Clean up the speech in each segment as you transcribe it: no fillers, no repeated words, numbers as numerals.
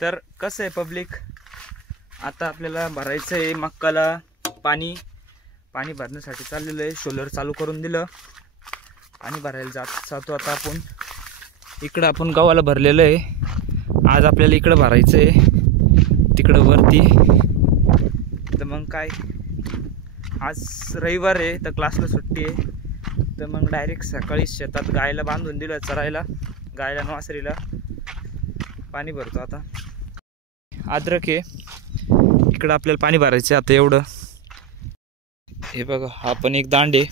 तर कसं आहे पब्लिक, आता आपल्याला भरायचं आहे मक्काला पाणी भरण्यासाठी चाललेलं आहे. शोलर चालू करून दिलं, पाणी भरायला जातो आता आपण. इकडं आपण गावाला भरलेलं आहे. आज आपल्याला इकडं भरायचं आहे तिकडं वरती. तर मग काय, आज रविवार आहे तर क्लासला सुट्टी आहे. तर मग डायरेक्ट सकाळी शेतात गायला बांधून दिलं चरायला, गायला वासरीला पाणी भरतो. आता अद्रक आहे इकडं आपल्याला पाणी भरायचं आता. एवढं हे बघा, हा पण एक दांड आहे.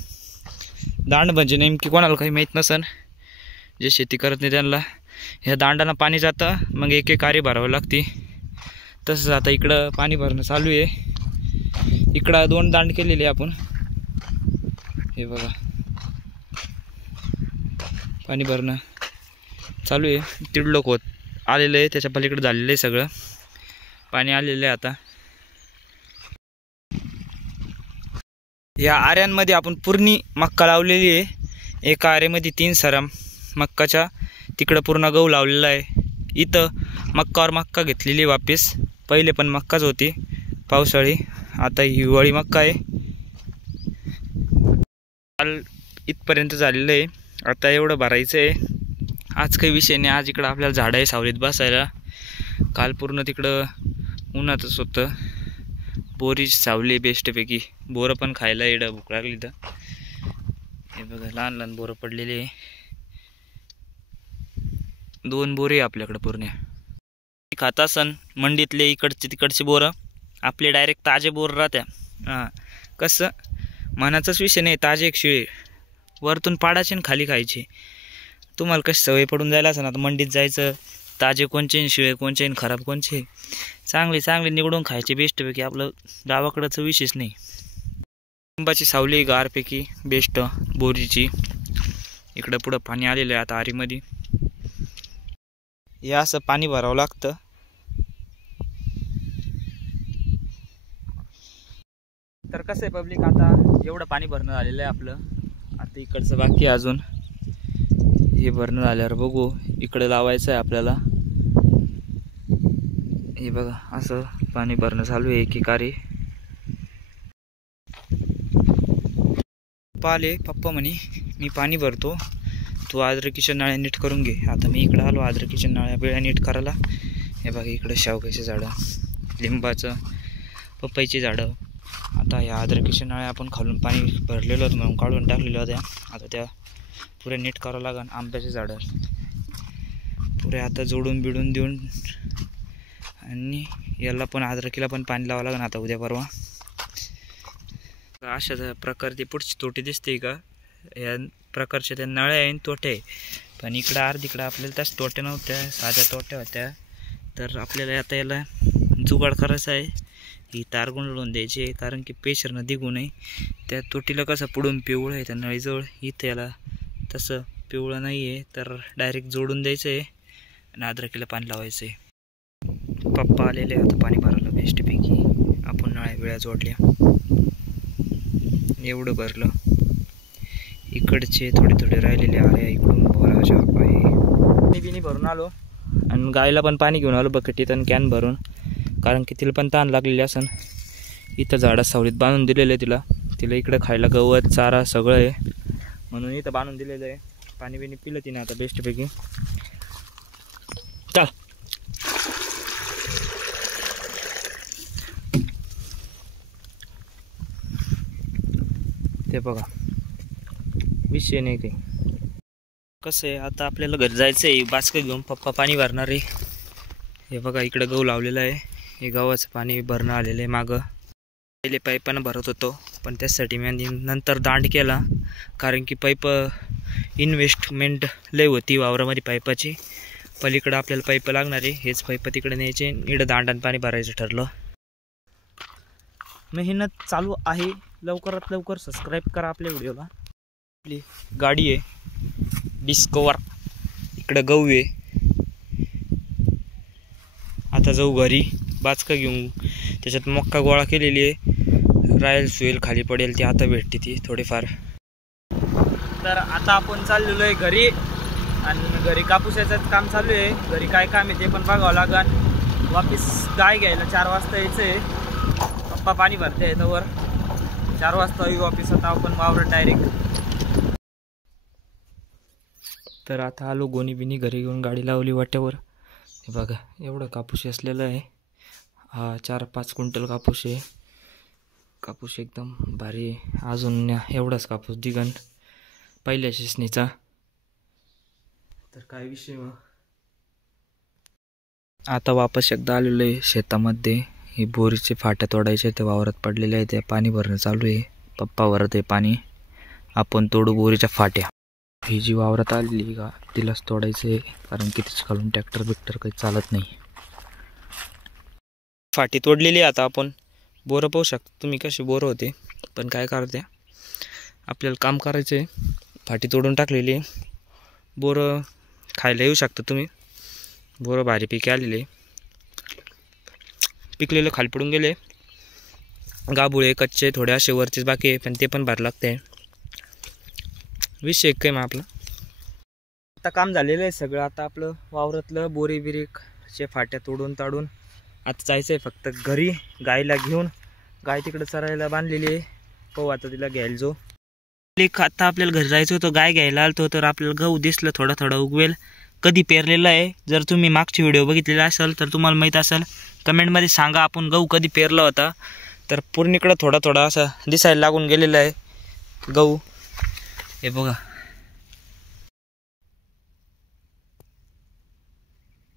दांड म्हणजे नेमकी कोणाला काही माहीत नसन, जे शेती करत नाही त्यांना. ह्या दांडांना पाणी जातं, मग एक एक कार्य भरावं लागते. तसंच आता इकडं पाणी भरणं चालू आहे. इकडं 2 दांड केलेले आपण. हे बघा पाणी भरणं चालू आहे. तिडलोक होत आलेलं आहे, त्याच्या पलीकडे झालेलं आहे सगळं पाणी आलेलं आहे. आता या आऱ्यांमध्ये आपण पूर्ण मक्का लावलेली आहे. एका आऱ्यामध्ये 3 सऱ्या मक्काच्या, तिकडं पूर्ण गहू लावलेला आहे. इथं मक्कावर मक्का घेतलेली वापिस. पहिले पण मक्काच होती पावसाळी, आता हिवाळी मक्का आहे. काल इथपर्यंत झालेलं आहे. आता एवढं भरायचं आहे. आज काही विषय नाही, आज इकडं आपल्याला झाडं आहे सावलीत बसायला. काल पूर्ण तिकडं उन्हातच होतं. बोरी सावली बेस्टपैकी. बोरं पण खायला एवढं भूक लागली. तर हे बघा लहान लहान बोरं पडलेली आहे. 2 बोरे आपल्याकडं पूर्ण खाता सण. मंडीतले इकडचे तिकडचे बोरं आपले डायरेक्ट ताजे बोर राहत्या. हां कसं मनाचाच विषय नाही, ताजे एक शिळे वरतून पाडायचे आणि खाली खायचे. तुम्हाला कशी सवय पडून जायला असं ना, आता मंडीत जायचं, ताजे कोणचे शिळे कोणचे खराब कोणचे, चांगले निवडून खायचे बेस्टपैकी. आपलं गावाकडचं विशेष नाही. लिंबाची सावली गारपैकी बेस्ट बोरीची. इकडं पुढं पाणी आलेलं आहे आता आरीमध्ये. या असं पाणी भरावं लागतं. तर कसं आहे पब्लिक, आता एवढं पाणी भरणं झालेलं आहे आपलं. आता इकडचं बाकी अजून. हे भरणं झाल्यावर बघू, इकडे लावायचं आहे आपल्याला. हे बघा असं पाणी भरणं चालू आहे एकेकारे. पाले पप्पा म्हणे मी पाणी भरतो, तू अद्रकीच्या नाळ्या नीट करून घे. आता मी इकडं आलो अद्रकीच्या नाळ्या बिळ्या नीट करायला. हे बघा इकडं शेवग्याचे झाडं, लिंबाचं, पपईची झाडं. आता ह्या अद्रकीच्या नाळ्या आपण खालून पाणी भरलेलं होतं म्हणून काढून टाकलेल्या होत्या. आता त्या पुऱ्या नीट करावं लागेल. आंब्याचे झाडं पुऱ्या आता जोडून बिडून देऊन, आणि याला पण अद्रकीला पण पाणी लावावं लागेल आता उद्या परवा. अशा प्रकारची पुढची तोटी दिसते का, या प्रकारच्या त्या नळ्या आहे तोटे. पण इकडं अर्धीकडं आपल्याला त्याच तोट्या नव्हत्या, साध्या तोट्या होत्या. तर आपल्याला आता याला जुगाड करायचा आहे. ही तार गुंडळून द्यायची आहे, कारण की प्रेशरनं दिगू नये. त्या तोटीला कसं पुढून पिवळं आहे त्या नळीजवळ, इथं याला तसं पिवळं नाही आहे. तर डायरेक्ट जोडून द्यायचं आहे आणि अद्रकीला पाणी लावायचं आहे. पप्पा आलेले आता पाणी भरायला बेस्टपैकी. आपण नळ्या बिळ्या जोडल्या, एवढं भरलं. इकडचे थोडे राहिलेले आले इकडून भरायच्या आहे. बिनी भरून आलो आणि गायला पण पाणी घेऊन आलो बकेटीत आणि कॅन भरून, कारण की तिला पण ताण लागलेली असन. इथं झाडा सावलीत बांधून दिलेलं आहे तिला इकडं खायला गवत चारा सगळं आहे म्हणून इथं बांधून दिलेलं आहे. पाणी बिणी पिलं तिने आता बेस्टपैकी. चल ते बघा विषय नाही काही. कसं आहे आता आपल्याला घरी जायचं आहे. बास्क घेऊन पप्पा पाणी भरणार आहे. हे बघा इकडं गहू लावलेलं आहे. हे गव्हाचं पाणी भरणं आलेलं आहे मागं. पहिले पाईपानं भरत होतो, पण त्यासाठी मी नंतर दांड केला, कारण की पाईप इन्व्हेस्टमेंट लय होती वावरामध्ये पाईपाची. पलीकडं आपल्याला पाईप लागणार आहे. हेच पाईप तिकडे न्यायचे, इकडं दांडानं पाणी भरायचं ठरलं. मेहनत चालू आहे. लवकरात लवकर सबस्क्राईब करा आपल्या व्हिडिओला. आपली गाडी आहे डिस्कवर, इकडं गहू आहे. आता जाऊ घरी, बाचका घेऊन त्याच्यात मक्का गोळा केलेली आहे. रायल सुईल खाली पडेल ती आता भेटते ती थोडीफार. तर आता आपण चाललेलो आहे घरी, आणि घरी कापूस याचंच काम चालू आहे. घरी काय काम आहे ते पण बघावं लागेल. वापिस गाय घ्यायला 4 वाजता यायचं आहे. पप्पा पाणी भरते आहे तर 4 वाजता येऊ वापिस. आता आपण वावरत डायरेक्ट. तर आता आलो गोणी बिनी घरी घेऊन गाडी लावली वाट्यावर. हे बघा एवढं कापूस असलेलं आहे. हा 4-5 क्विंटल कापूस आहे. कापूस एकदम भारी आहे. अजून एवढाच कापूस दिगन पहिल्या शिसणीचा. तर काय विषय मग आता वापस एकदा आलेलो आहे शेतामध्ये. ही बोरीचे फाट्या तोडायचे ते वावरात पडलेले आहे. ते पाणी भरणं चालू आहे. पप्पा भरत आहे पाणी. आपण तोडू बोरीच्या फाट्या. ही जी वावरात आलेली का तिलाच तोडायचं आहे, कारण की तिच्या खालून ट्रॅक्टर बिक्टर काही चालत नाही. फाटी तोडलेली आहे. आता आपण बोरं पाहू शकता तुम्ही कशी बोरं होते. पण काय करते आपल्याला काम करायचं आहे. फाटी तोडून टाकलेली आहे. बोरं खायला येऊ शकता तुम्ही. बोरं भारी पिके आलेले. पिकलेलं खाली पडून गेले. गाबुळे कच्चे थोडे असे वरचेच बाकी आहे, पण ते पण भारी लागते. विषय काय मग आपलं आता काम झालेलं आहे सगळं. आता आपलं वावरातलं बोरी बिरीचे फाट्या तोडून ताडून आता जायचं आहे फक्त घरी. गायला घेऊन गाय तिकडं चरायला बांधलेली आहे. पाहू आता तिला घ्यायला जो. आता आपल्याला घरी जायचं होतं. गाय घ्यायला आलतो तर आपल्याला गहू दिसलं थोडा थोडा उगवेल. कधी पेरलेला आहे. जर तुम्ही मागची व्हिडिओ बघितलेला असेल तर तुम्हाला माहीत असेल. कमेंटमध्ये सांगा आपण गहू कधी पेरला होता. तर पूर्णीकडं थोडा थोडा असा दिसायला लागून गेलेला आहे गहू. हे बघा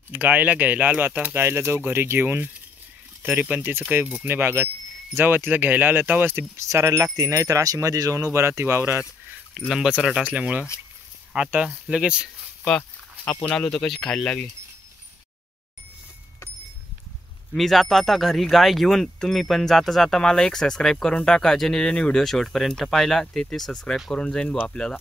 गायला घ्यायला आलो. आता गायला जाऊ घरी घेऊन. तरी पण तिचं काही भूक नाही भागत. जेव्हा तिला घ्यायला आलं तेव्हाच ती चरायला लागते. नाही तर अशी मध्ये जाऊन उभं राहते वावरात लंब चराट असल्यामुळं. आता लगेच आपण आलो तर कशी खायला लागली. मी जातो आता घरी गाय घेऊन. तुम्ही पण जाता जाता मला एक सबस्क्राईब करून टाका. ज्याने व्हिडिओ शेवटपर्यंत पाहिला ते सबस्क्राईब करून जाईन भाऊ आपल्याला.